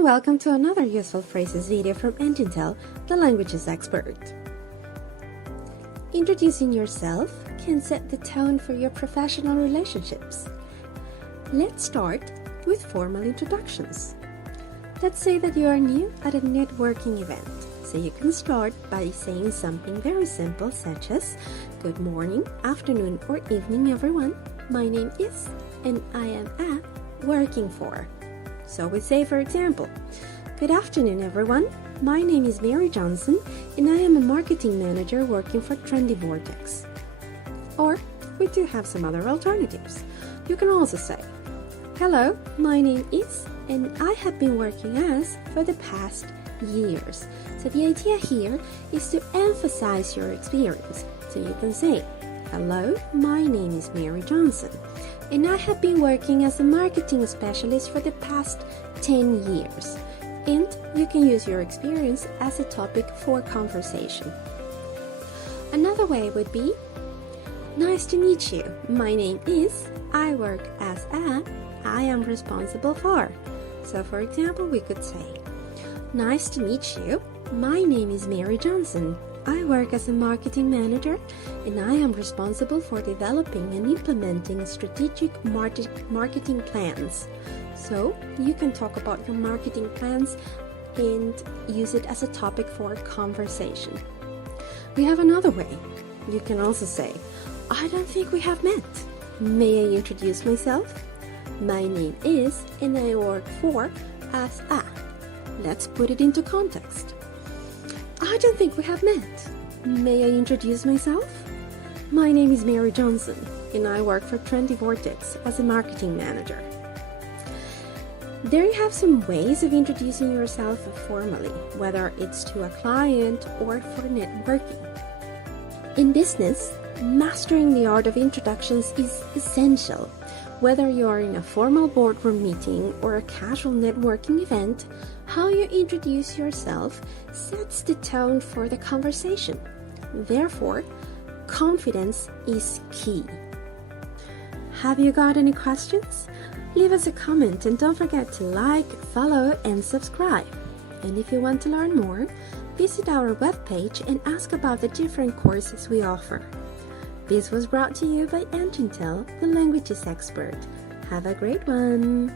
and welcome to another useful phrases video from 𝗀𝗀𝗃𝗃, the languages expert. Introducing yourself can set the tone for your professional relationships. Let's start with formal introductions. Let's say that you are new at a networking event, so you can start by saying something very simple such as, "Good morning, afternoon, or evening everyone. My name is, and I am at working for." So we say, for example, "Good afternoon everyone. My name is Mary Johnson and I am a marketing manager working for 𝗃𝗃𝗃𝗃𝗃. Or we do have some other alternatives. You can also say, "Hello, my name is, and I have been working as for the past years." So the idea here is to emphasize your experience. So you can say, "Hello, my name is Mary Johnson, and I have been working as a marketing specialist for the past 10 years. And you can use your experience as a topic for conversation. Another way would be, "Nice to meet you. My name is, I work as a, I am responsible for." So for example, we could say, "Nice to meet you. My name is Mary Johnson. I work as a marketing manager and I am responsible for developing and implementing strategic marketing plans." So you can talk about your marketing plans and use it as a topic for conversation. We have another way. You can also say, "I don't think we have met. May I introduce myself? My name is, and I work for as a." Let's put it into context. "I don't think we have met. May I introduce myself? My name is Mary Johnson, and I work for 𝗃𝗃𝗃𝗃 as a marketing manager." There you have some ways of introducing yourself formally, whether it's to a client or for networking. In business, mastering the art of introductions is essential. Whether you are in a formal boardroom meeting or a casual networking event, how you introduce yourself sets the tone for the conversation. Therefore, confidence is key. Have you got any questions? Leave us a comment and don't forget to like, follow, and subscribe. And if you want to learn more, visit our webpage and ask about the different courses we offer. This was brought to you by 𝗀𝗀𝗃𝗃, the languages expert. Have a great one!